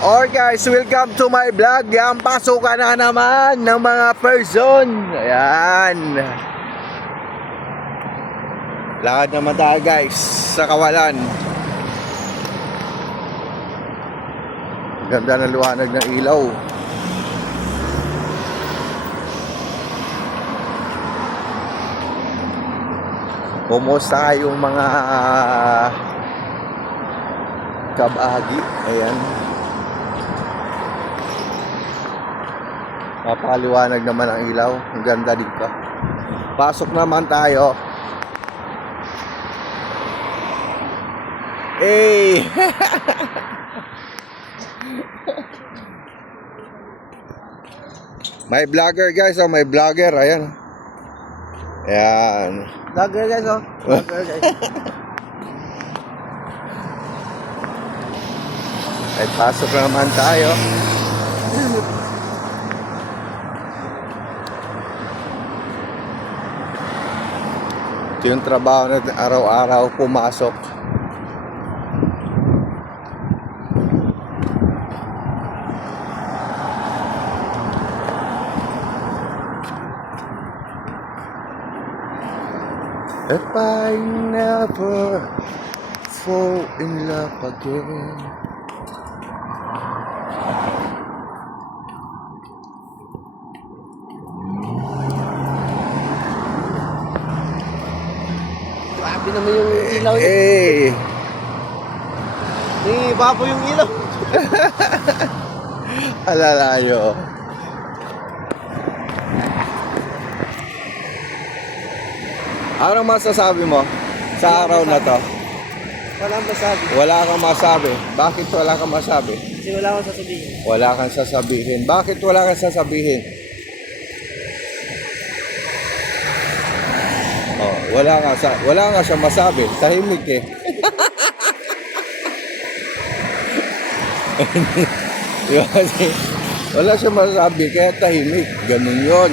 Alright guys, welcome to my vlog. Yan, pasukan na naman ng mga person. Ayan. Lakad naman tayo guys sa kawalan. Ganda ng liwanag ng ilaw. Kumusta yung mga kabahagi? Ayan. Napakaliwanag naman ang ilaw. Ang ganda dito. Pasok naman tayo. Hey! May vlogger guys, oh, may vlogger. Ayan. Ayan. Vlogger guys, oh. Vlogger guys. Ay, pasok naman tayo. Ito yung trabaho natin araw-araw, pumasok. If I never fall in love again. Grabe naman yung ilaw niya. Eh, Iba po yung ilaw. alalayo. Anong masasabi mo sa araw na to? Walang masabi. Wala kang masabi. Bakit wala kang masabi? Kasi wala akong sasabihin. Wala kang sasabihin. Bakit wala kang sasabihin? Oh, wala nga siya masabi. Tahimik eh. Diba kasi wala siya masabi kaya tahimik. Ganun yun.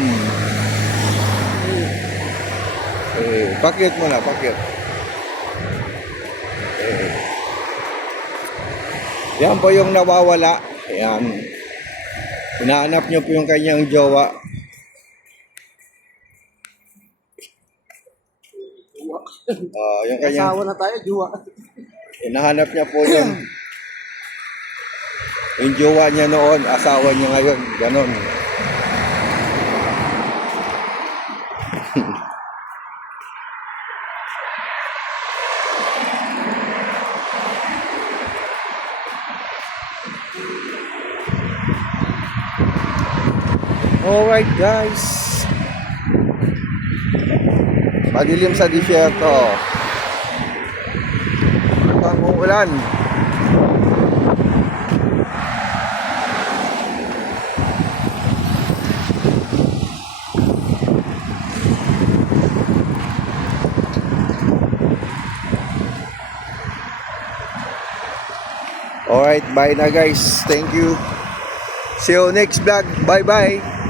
Pakit mo na, pakit. Yan po yung nawawala. Yan. Hinahanap niyo po yung kanyang jowa. Yung kanyang Asawa na tayo, juwa. hinahanap niya po yung jowa niya noon, asawa niya ngayon. Ganon. Alright guys, madilim sa disyerto. Ang uulan. Alright, bye na guys. Thank you. See you next vlog. Bye bye.